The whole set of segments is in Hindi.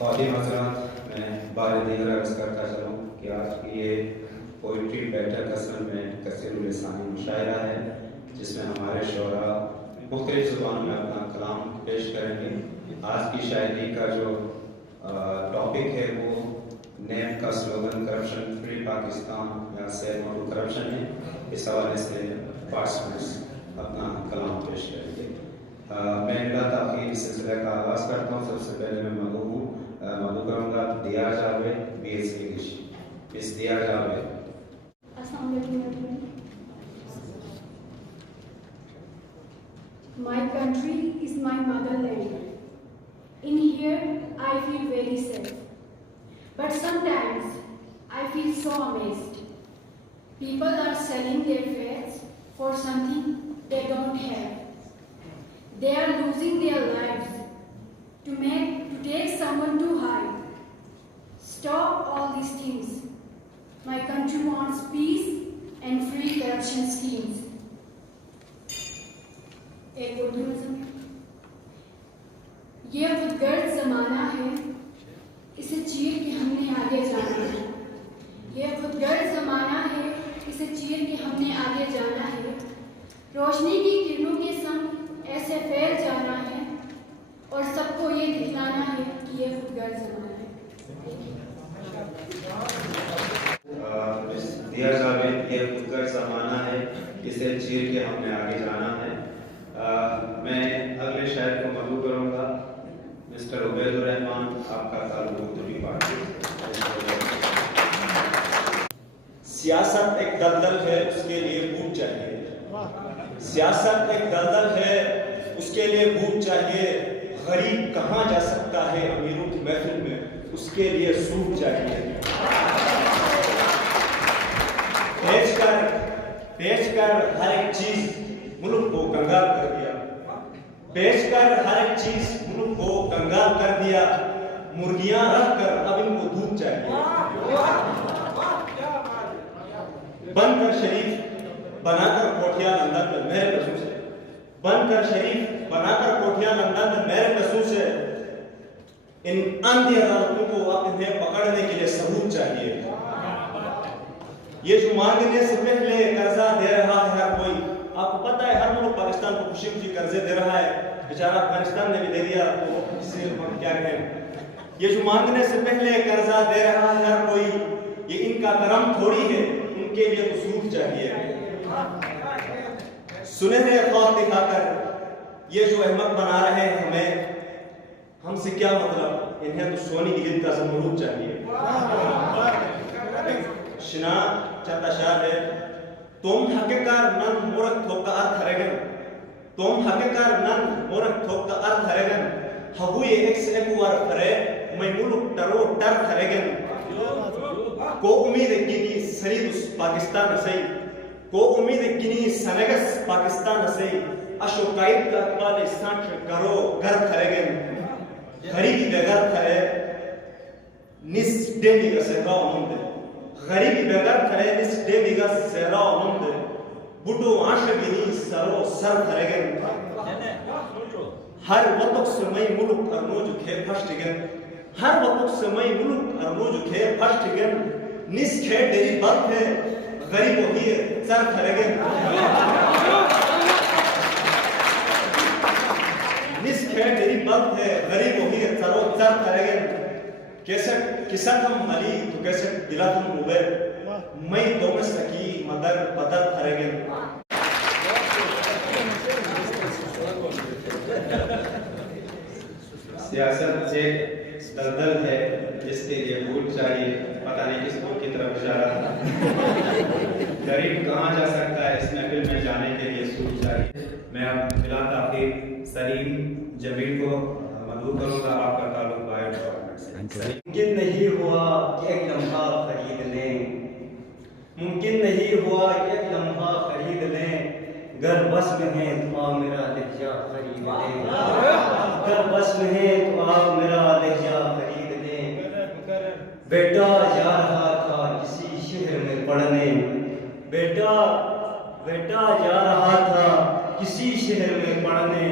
ख़वातीन हज़रात, मैं बार दीगर अर्ज़ करता चलूँ कि आज की ये पोइट्री बैठक असल में कसीरुल लिसानी मुशायरा है, जिसमें हमारे शोरा मुख्तलिफ़ ज़ुबानों में अपना कलाम पेश करेंगे। आज की शायरी का जो टॉपिक है वो नेम का स्लोगन करप्शन फ्री पाकिस्तान या सेल नो टू करप्शन है। इस हवाले से पार्टिसिपेंट्स अपना कलाम पेश करेंगे। मैं बिला ताख़ीर इस सिलसिले का आगाज़ करता हूँ। सबसे पहले मैं मधु करूँगा दिया जावेद BS इंग्लिश। मिस दिया Javed. My country is my motherland. In here, I feel very safe. But sometimes, I feel so amazed. People are selling their faith for something they don't have. They are losing their lives to take someone to high. Stop all these things. My country wants peace and free corruption schemes. एक उर्दू नज़म है। ये खुदगर्ज ज़माना है, इसे चीर के हमने आगे जाना है। ये खुदगर्ज ज़माना है, इसे चीर के हमने आगे जाना है। रोशनी की किरणों के संग ऐसे फैल जाना है और सबको ये दिखलाना है कि ये खुदगर्ज ज़माना है। दिया जावेद, ये खुदगर्ज ज़माना है, इसे चीर के हमने आगे जाना है। मैं अगले शायर को मदू करूँगा। मिस्टर उबैदुर रहमान, आपका ताल्लुक दूसरी पार्टी। सियासत एक दलदल है, उसके लिए बूट चाहिए। सियासत एक दलदल है, उसके लिए बूट चाहिए। गरीब कहाँ जा सकता है अमीरों की महफिल में, उसके लिए सूट चाहिए। बेच कर हर एक चीज मुल्क को कंगाल कर दिया। बेचकर हर एक चीज मुल्क को कंगाल कर दिया। मुर्गियां रखकर अब इनको दूध चाहिए। बनकर शरीफ बनाकर कोठिया लंदन में मेरे कसू से, बनकर शरीफ बनाकर कोठिया लंदन में मेरे कसू से, इन अंधी अदालतों को अब इन्हें पकड़ने के लिए सबूत चाहिए। ये जो मांगने से पहले कर्जा दे रहा है हर कोई, आपको पता है हर मुल्क पाकिस्तान को खुशी खुशी कर्जे दे रहा है। बेचारा अफगानिस्तान ने भी दे दिया, तो इससे हम क्या कहें। ये जो मांगने से पहले कर्जा दे रहा है हर कोई, ये इनका करम थोड़ी है, उनके लिए तो सूद चाहिए। सुनहरे ख्वाब दिखाकर ये जो अहमक बना रहे हैं हमें, हमसे क्या मतलब, इन्हें तो सोनी की गिनता ज़मरूद चाहिए। शिना चंदा शाह है, तुम हकीकार नन मोरक थोका अर्थ हरेगन, तुम हकीकार नन मोरक थोका अर्थ हरेगन, हगुए एक्स एकुआर फरे मैं मुल्क टरो टर हरेगन। को उम्मीद है कि सरीदुस पाकिस्तान सही, को उम्मीद है कि सनगस पाकिस्तान सही, अशोकाइत का अकबाल सांच करो घर हरेगन। गरीबी बेगर खरे निस डेमी का सहरा उमंद, गरीबी बेगर खरे निस डेमी का सहरा उमंद, बुड्ढो आंख बिनी सरो सर खरेगन। हर वक्त समय मुल्क अरनोज खेर फस्टिगन, हर वक्त समय मुल्क अरनोज खेर फस्टिगन, निस खेर डेरी बात है गरीब होगी सर खरेगन। निस खेर डेरी बात है गरीब होगी सरो सर खरेगन। कैसे किसा हम अली तो कैसे दिला हम उबैद, मैं तो में सकी मदर बदर खरेगन। सियासत एक दलदल है, जिसके लिए बूट चाहिए। पता नहीं किस बूट की तरफ इशारा था। गरीब कहाँ जा सकता है, इस महफिल में जाने के लिए सूट चाहिए। मैं अब बिला ताख़ीर सलीम जमील को मदू करूँगा। आपका ताल्लुक बायो डिपार्टमेंट से। मुमकिन नहीं हुआ कि एक लम्हा खरीद लें, मुमकिन नहीं हुआ कि एक लम्हा खरीद लें, घर बस में है तो आओ मेरा लहजा खरीद लें, घर बस में है तो आओ मेरा लहजा खरीद लें। बेटा जा रहा था किसी शहर में पढ़ने, बेटा जा रहा था किसी शहर में पढ़ने,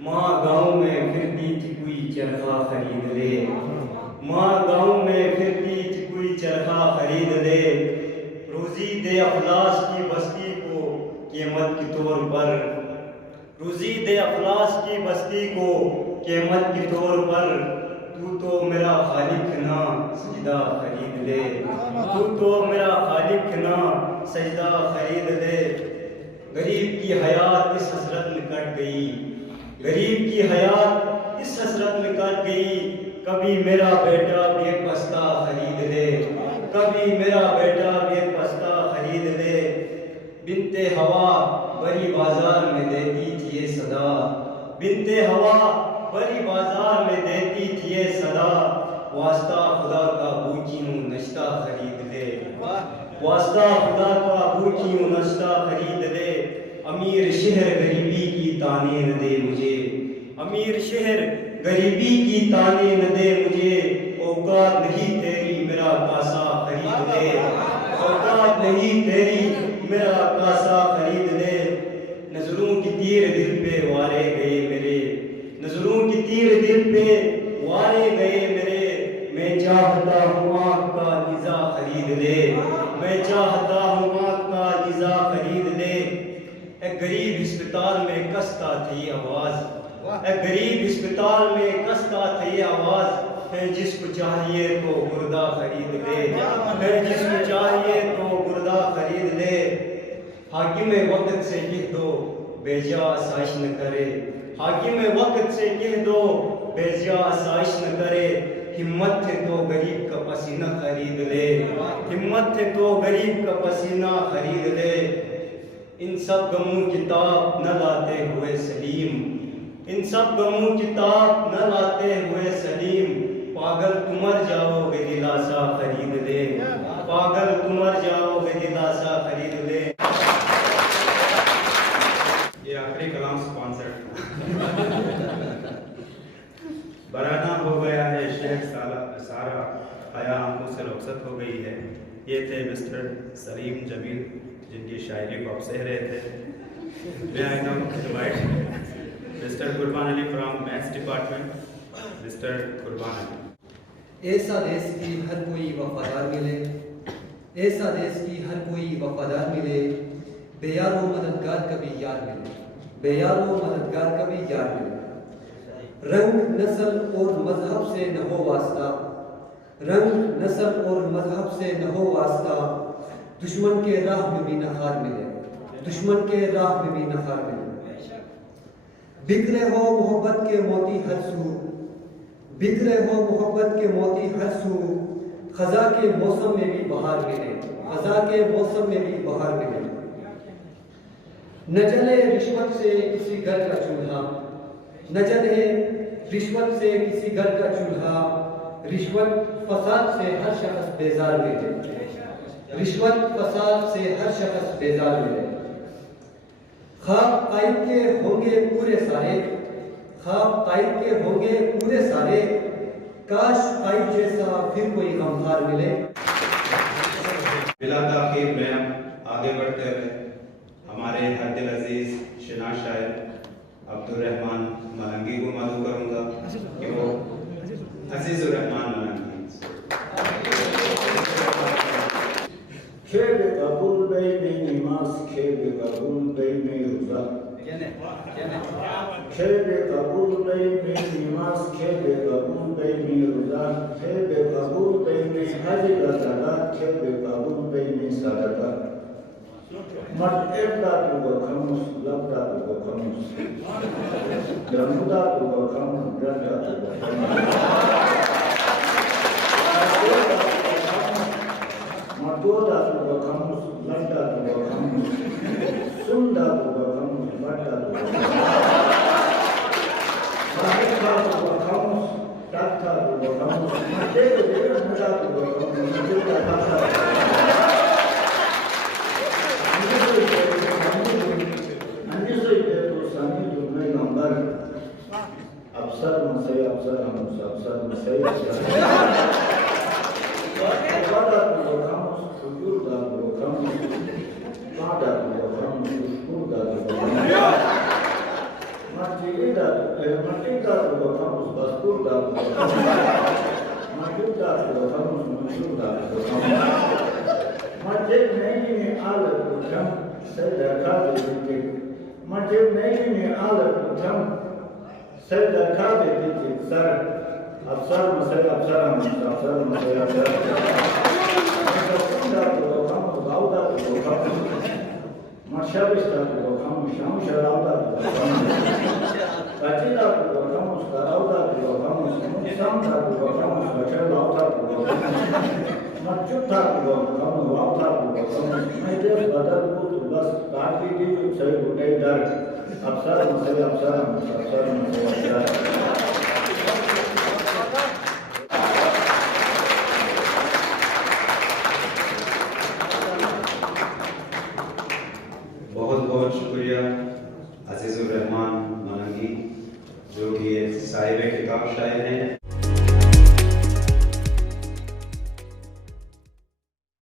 माँ गाँव में फिर फिरती थी कोई चरखा खरीद ले, माँ गाँव में फिरती थी कोई चरखा खरीद ले, रोजी दे अफलास की बस्ती को कीमत के तौर पर, रोजी दे अफलास की बस्ती को कीमत के तौर पर, तू तो मेरा खालिक ना सजदा खरीद ले, तू तो मेरा खालिक ना सजदा खरीद ले। गरीब की हयात इस हसरत में कट गई, गरीब की हयात इस हसरत में कट गई, कभी मेरा बेटा भी एक बस्ता खरीद ले, कभी मेरा बेटा भी एक बस्ता खरीद ले। बिनते हवा बड़ी बाजार में देती थी ये सदा, बिनते हवा बड़ी बाजार में देती थी ये सदा, वास्ता खुदा का बूचीनू नश्ता खरीद ले, वास्ता खुदा का बूचीनू नश्ता खरीद ले। अमीर शहर गरीबी की ताने न दे मुझे, अमीर शहर गरीबी की ताने न दे मुझे, औकात नहीं तेरी मेरा कासा खरीद ले, औकात नहीं तेरी मेरा कासा खरीद ले। नजरों की तीर दिल पे वारे गए मेरे, नजरों की तीर दिल पे वारे गए मेरे, मैं चाहता हूँ आपका निज़ा खरीद ले, मैं चाहता हूँ आपका निज़ा खरीद ले। एक गरीब अस्पताल में कसता थी आवाज, एक गरीब अस्पताल में कसता थी आवाज, है जिसको चाहिए तो गुर्दा खरीद ले, है जिसको चाहिए तो गुर्दा खरीद ले। हाकिम वक्त से कह दो बेजा आसाइश न करे, हाकिम वक्त से कह दो बेजा आसाइश न करे, हिम्मत है तो गरीब का पसीना खरीद ले, हिम्मत है तो गरीब का पसीना खरीद ले। इन सब गमों की ताप न लाते हुए सलीम, इन सब गमों की ताप न लाते हुए सलीम, पागल तुम मर जाओगे दिलासा खरीद ले, पागल तुम मर जाओगे दिलासा खरीद ले। ये आखिरी कलाम स्पॉन्सर्ड बराना हो गया है शेख सारा हया आंखों से रुखसत हो गई है। ये थे मिस्टर सलीम जमील जिनकी शायरी को आप सह रहे थे। मैं आई नाउ इनवाइट मिस्टर कुर्बान Ali from maths department. Mister कुर्बान अली। ऐसा देश की हर कोई वफादार मिले, ऐसा देश की हर कोई वफादार मिले, बेयारो मददगार कभी यार मिले, बेयारो मददगार कभी यार मिले। रंग नस्ल और मजहब से न हो वास्ता, रंग नस्ल और मजहब से न हो वास्ता, दुश्मन के राह में भी न हार मिले, दुश्मन के राह में भी न हार मिले। बिखरे हो मोहब्बत के मोती हर सू, बिखरे हो मोहब्बत के मोती हर सू, खजा के मौसम में भी बहार मिले, खजा के मौसम में भी बहार मिले। न जले रिश्वत से किसी घर का चूल्हा, न जले रिश्वत से किसी घर का चूल्हा, रिश्वत फसाद से हर शख्स बेजार मिले, रिश्वत फसाद से हर शख्स बेजार मिले। ख्वाब कायद के होंगे पूरे सारे, ख्वाब कायद के होंगे पूरे सारे, काश कायद जैसा फिर कोई गमखार मिले। बिला ताखीर में आगे बढ़ते हुए हमारे हर दिल अजीज शिना शायर अब्दुल रहमान मलंगी को मदू करूंगा कि वो अजीजुर रहमान मलंगी। खेब कबूल बैने नमाज, खेब कबूल बैने रोजा, खेब कबूल बैने नमाज, खेब कबूल बैने रोजा, खेब कबूल बैने हज व ज़कात, खेब कबूल बैने सदका। मत एकदा तुगो खमुस, लबदा तुगो खमुस, जमुदा तुगो खमुस, जंदा तुगो खमुस, मटोदा तुगो खमुस, लबदा तुगो खमुस, सुंदा तुगो खमुस, बड्डा तुगो खमुस, साहिबा तुगो खमुस, टाटा तुगो खमुस, देव देव मुदा तुगो खमुस, मुदा भाषा अफसर मसई अफसर हम अफसर मसई वादा को खामोश फुजूर दा को खामोश वादा को खामोश फुजूर दा को खामोश मर्जी दा Machuta tu vamos basculta. Machuta tu vamos machuta. Macet नहीं में आलत उठम से दरखा दे दीजिए macet नहीं में आलत उठम से दरखा दे दीजिए सर अफसर मसे अफसर हम अफसर मसे अफसर कुंडा तो हम गाउदा तो हम मर्शबिस्ता तो हम शाम शराउदा तो हम कचिला तो हम कराउदा तो हम समता तो हम बचर लाउदा तो Machuta tu kamu wauta tu kamu media badal tu bas kaki di saya budaya dar absar masih absar absar masih absar